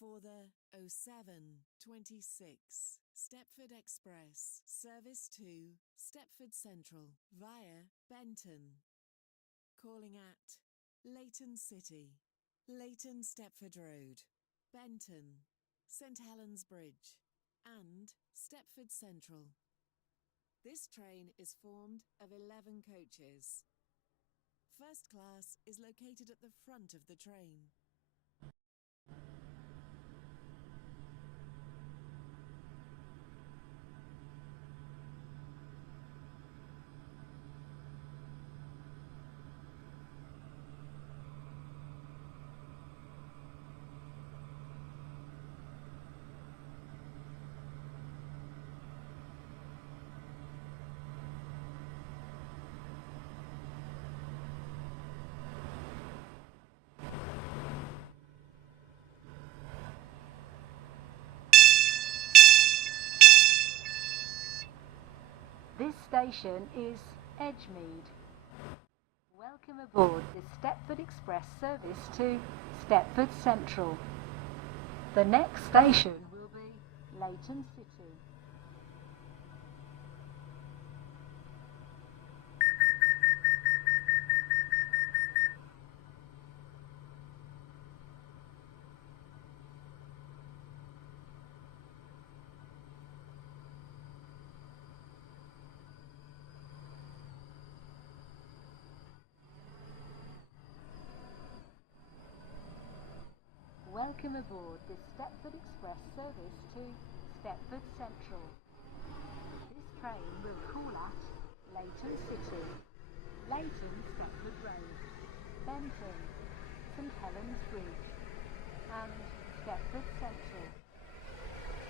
For the 0726 Stepford Express service to Stepford Central via Benton. Calling at Leighton City, Leighton Stepford Road, Benton, St Helens Bridge and Stepford Central. This train is formed of 11 coaches. First class is located at the front of the train. This station is Edgemead. Welcome aboard the Stepford Express service to Stepford Central. The next station will be Leighton City. Welcome aboard the Stepford Express service to Stepford Central. This train will call at Leighton City, Leighton Stepford Road, Benton, St Helens Bridge and Stepford Central.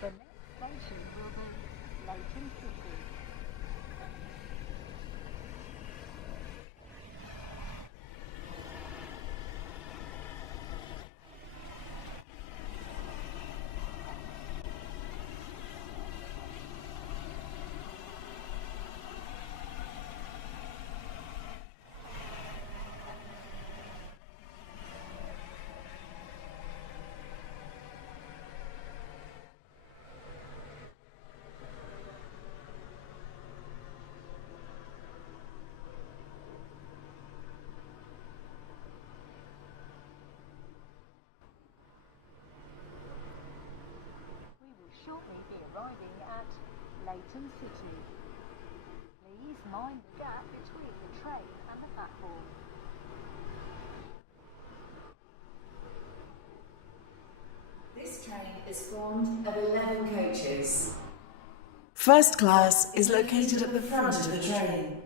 The next station will be Leighton City. Shortly be arriving at Leighton City. Please mind the gap between the train and the platform. This train is formed of 11 coaches. First class is located at the front of the train.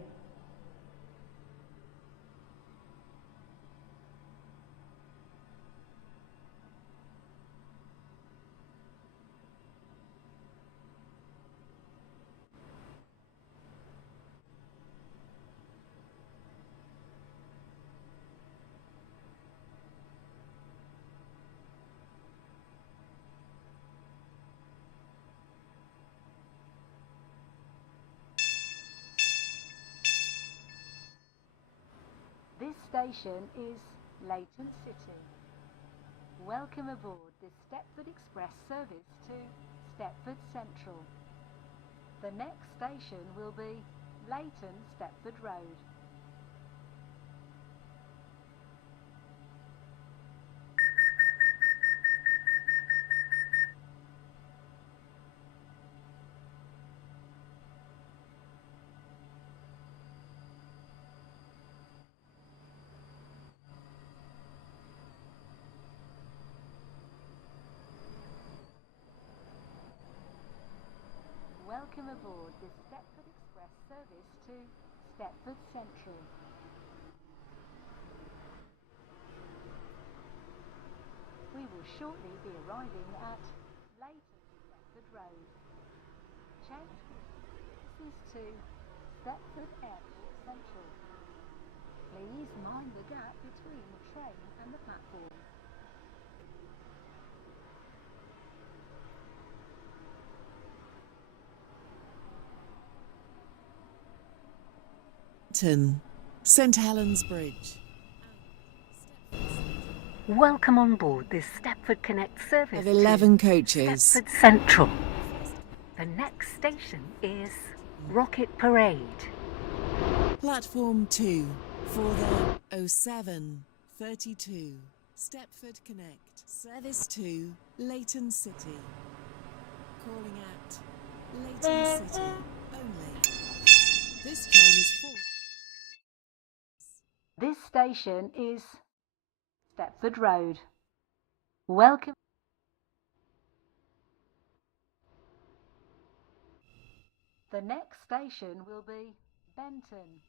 This station is Leighton City. Welcome aboard the Stepford Express service to Stepford Central. The next station will be Leighton Stepford Road. Welcome aboard the Stepford Express service to Stepford Central. We will shortly be arriving at Leighton Stepford Road. Change this is to Stepford Airport Central. Please mind the gap between the train and the platform. St Helens Bridge. Welcome on board this Stepford Connect service Of 11 to coaches. Stepford Central. The next station is Rocket Parade. Platform 2 for the 0732 Stepford Connect. Service to Leighton City. Calling at Leighton City only. This train is for... This station is Stepford Road. Welcome. The next station will be Benton.